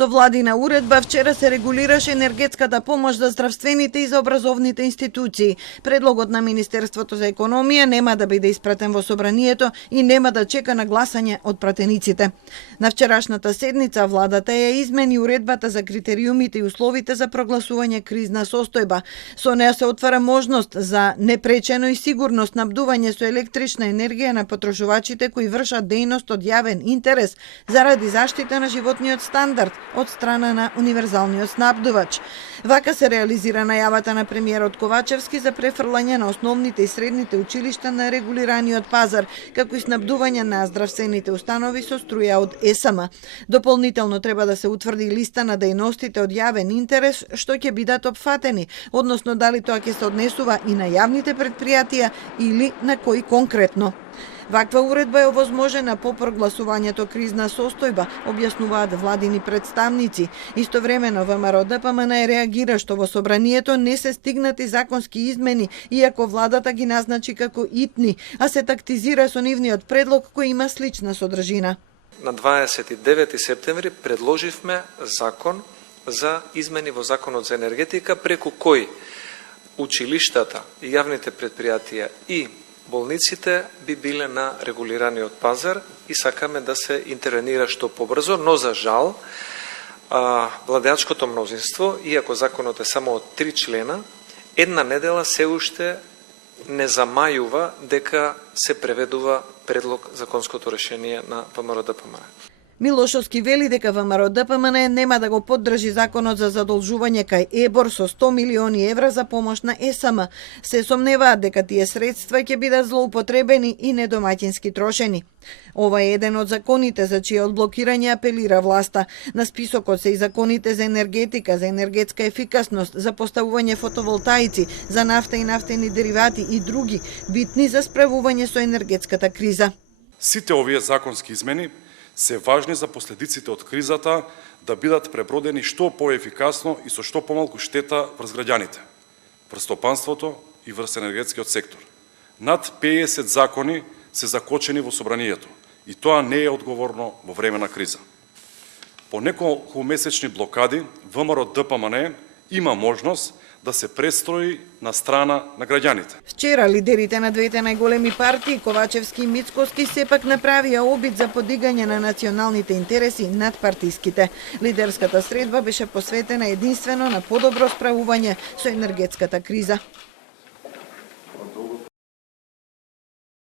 Со владина уредба вчера се регулираше енергетската помош за здравствените и за образовните институции. Предлогот на Министерството за економија нема да биде испратен во собранието и нема да чека на гласање од пратениците. На вчерашната седница владата ја измени уредбата за критериумите и условите за прогласување кризна состојба. Со неа се отвара можност за непречено и сигурно снабдување со електрична енергија на потрошувачите кои вршат дејност од јавен интерес заради заштита на животниот стандард од страна на универзалниот снабдувач. Вака се реализира најавата на премиерот Ковачевски за префрлање на основните и средните училишта на регулираниот пазар, како и снабдување на здравствените установи со струја од ЕСМ. Дополнително треба да се утврди листа на дејностите од јавен интерес што ќе бидат опфатени, односно дали тоа ќе се однесува и на јавните предпријатија или на кои конкретно. Ваква уредба е овозможена по прогласувањето кризна состојба, објаснуваат владини представници. Истовремено ВМРО ДПМН реагира што во собранието не се стигнати законски измени, иако владата ги назначи како итни, а се тактизира со нивниот предлог кој има слична содржина. На 29 септември предложивме закон за измени во Законот за енергетика преку кој училиштата, јавните предпријатија и болниците би биле на регулираниот пазар и сакаме да се интервенира што побрзо, но за жал владеачкото мнозинство, иако законот е само од 3 члена, една недела се уште не замајува дека се преведува предлог законското решение на ВМРО ДПМН. Милошовски вели дека ВМРО ДПМН нема да го поддржи законот за задолжување кај ЕБОР со 100 милиони евра за помош на ЕСМ. Се сомневаат дека тие средства ќе бидат злоупотребени и недомаќински трошени. Ова е еден од законите за чие одблокирање апелира власта. На списокот се и законите за енергетика, за енергетска ефикасност, за поставување фотоволтаици, за нафта и нафтени деривати и други, битни за справување со енергетската криза. Сите овие законски измени се важни за последиците од кризата да бидат пребродени што поефикасно и со што помалку штета врз граѓаните, врз стопанството и врз енергетскиот сектор. Над 50 закони се закочени во собранието и тоа не е одговорно во време на криза. По неколку месечни блокади ВМРО ДПМН има можност да се престрои на страна на граѓаните. Вчера лидерите на двете најголеми партии, Ковачевски и Мицкоски, сепак направија обид за подигање на националните интереси над партиските. Лидерската средба беше посветена единствено на подобро справување со енергетската криза.